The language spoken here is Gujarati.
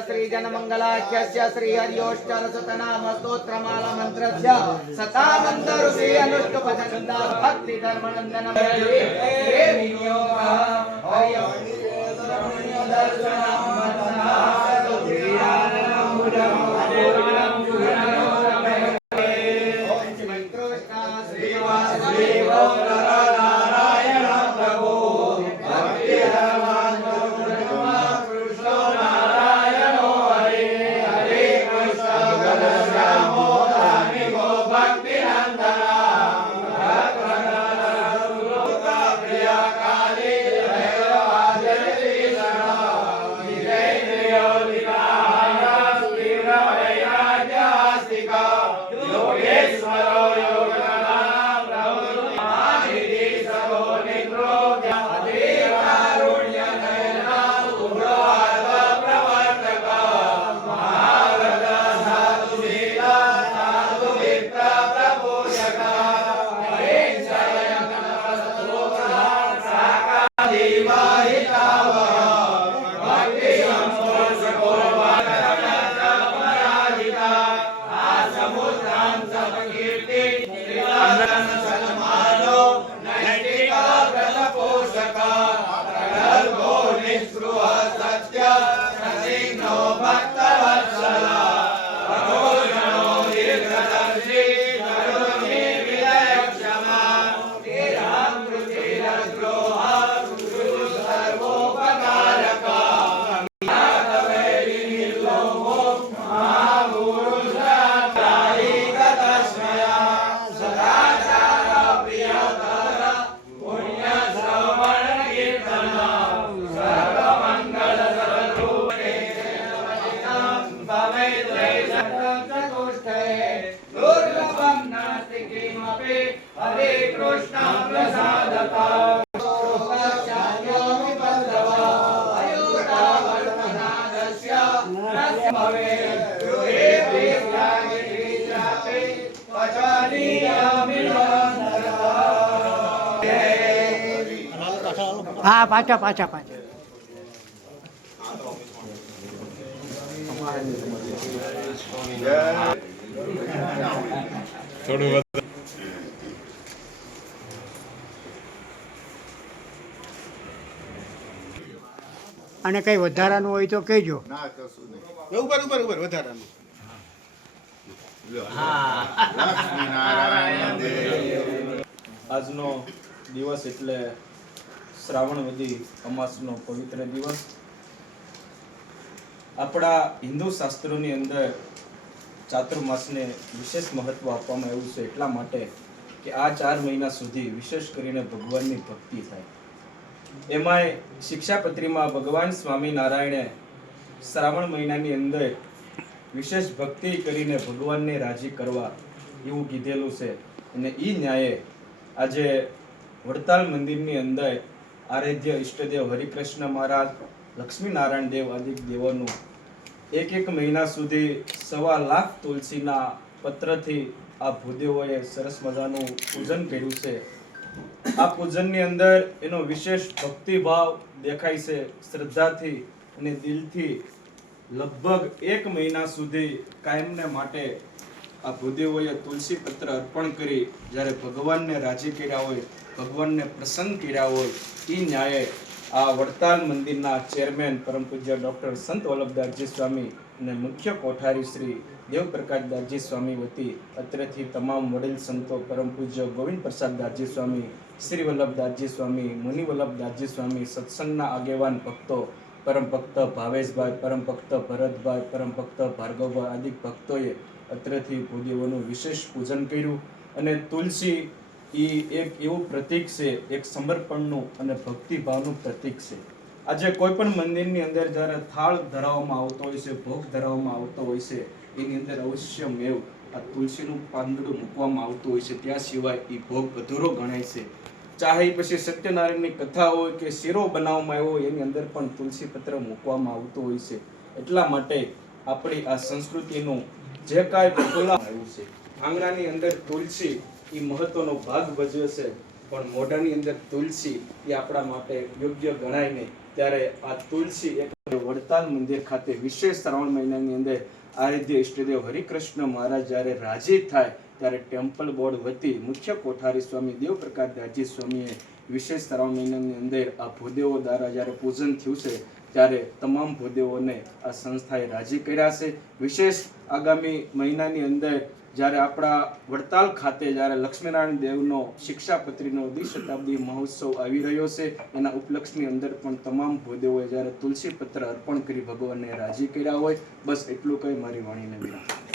श्री जनमंगलाख्यस्य श्री हरियोष्टर सतनाम स्तोत्रमाला मंत्रस्य सतामंतरुषि अनुष्टुपचंदा भक्ति धर्मनंदनम देवियो हरियो दर्शनम हाँ पाचा पाचा पाचा થોડું અને કઈ વધારાનું હોય તો કહેજો. ના કશું નહીં. ઉપર વધારાનું. આજનો દિવસ એટલે શ્રાવણવદી અમાસનો પવિત્ર દિવસ. આપણા હિન્દુ શાસ્ત્રોની અંદર ચાતુર્માસને વિશેષ મહત્વ આપવામાં આવ્યું છે એટલા માટે કે આ 4 મહિના સુધી વિશેષ કરીને ભગવાનની ભક્તિ થાય. એમાંય શિક્ષાપત્રીમાં ભગવાન સ્વામિનારાયણે શ્રાવણ મહિનાની અંદર વિશેષ ભક્તિ કરીને ભગવાનને રાજી કરવા એવું કીધેલું છે. અને એ ન્યાયે આજે વડતાલ મંદિરની અંદર આરાધ્ય ઈષ્ટદેવ હરિકૃષ્ણ મહારાજ, લક્ષ્મીનારાયણ દેવ આદિ દેવોનું એક મહિના સુધી 1.25 લાખ તુલસીના પત્રથી આ ભૂદેવોએ સરસ મજાનું પૂજન કર્યું છે. આ પૂજનની અંદર એનો વિશેષ ભક્તિભાવ દેખાય છે. શ્રદ્ધાથી અને દિલથી લગભગ 1 મહિના સુધી કાયમને માટે આ ભૂદેવોએ તુલસી પત્ર અર્પણ કરી જ્યારે ભગવાનને રાજી કર્યા હોય, ભગવાનને પ્રસન્ન કર્યા હોય, એ ન્યાયે આ વડતાલ મંદિરના ચેરમેન પરમ પૂજ્ય ડૉક્ટર સંત વલ્લભદાસજી સ્વામી અને મુખ્ય કોઠારી શ્રી દેવપ્રકાશદાસજી સ્વામી વતી અત્રેથી તમામ વડીલ સંતો પરમ પૂજ્ય ગોવિંદ પ્રસાદદાસજી સ્વામી, શ્રી વલ્લભદાસજી સ્વામી, મુનિ વલ્લભદાસજી સ્વામી, સત્સંગના આગેવાન ભક્તો, પરમ ભક્ત ભાવેશભાઈ, પરમ ભક્ત ભરતભાઈ, પરમ ભક્ત ભાર્ગવભાઈ આદિ ભક્તોએ અત્રેથી ભૂદેવોનું વિશેષ પૂજન કર્યું. અને તુલસી એ એક એવું પ્રતીક છે, એક સમર્પણનું અને ભક્તિભાવનું પ્રતીક છે. આજે કોઈ પણ મંદિરની અંદર જ્યારે થાળ ધરાવવામાં આવતો હોય છે, ભોગ ધરાવવામાં આવતો હોય છે, એની અંદર અવશ્ય મેવ આ તુલસીનું પાંદડું મૂકવામાં આવતું હોય છે, ત્યાં સિવાય એ ભોગ અધૂરો ગણાય છે. ચાહે પછી સત્યનારાયણની કથા હોય કે શીરો બનાવવામાં આવ્યો હોય, એની અંદર પણ તુલસી પત્ર મૂકવામાં આવતું હોય છે. એટલા માટે આપણી આ સંસ્કૃતિનું જે કાંઈ પ્રફુલ્લામાં આવ્યું છે, આંગણાની અંદર તુલસી એ મહત્વનો ભાગ ભજવે છે, પણ મોઢાની અંદર તુલસી એ આપણા માટે યોગ્ય ગણાય નહીં. ત્યારે આ તુલસી એક વડતાલ મંદિર ખાતે વિશેષ શ્રાવણ મહિનાની અંદર આરાધ્ય ઈષ્ટદેવ હરિકૃષ્ણ મહારાજ જ્યારે રાજી થાય ત્યારે ટેમ્પલ બોર્ડ વતી મુખ્ય કોઠારી સ્વામી દેવપ્રકાશદાસજી સ્વામીએ વિશેષ શ્રાવણ મહિનાની અંદર આ ભૂદેવો દ્વારા જ્યારે પૂજન થયું છે, ત્યારે તમામ ભૂદેવોને આ સંસ્થાએ રાજી કર્યા છે. વિશેષ આગામી મહિનાની અંદર જ્યારે આપણા વડતાલ ખાતે જ્યારે લક્ષ્મીનારાયણ દેવનો શિક્ષાપત્રીનો દ્વિશતાબ્દી મહોત્સવ આવી રહ્યો છે, એના ઉપલક્ષની અંદર પણ તમામ ભૂદેવોએ જ્યારે તુલસી પત્ર અર્પણ કરી ભગવાનને રાજી કર્યા હોય. બસ એટલું કહી મારી વાણીને વિરામ.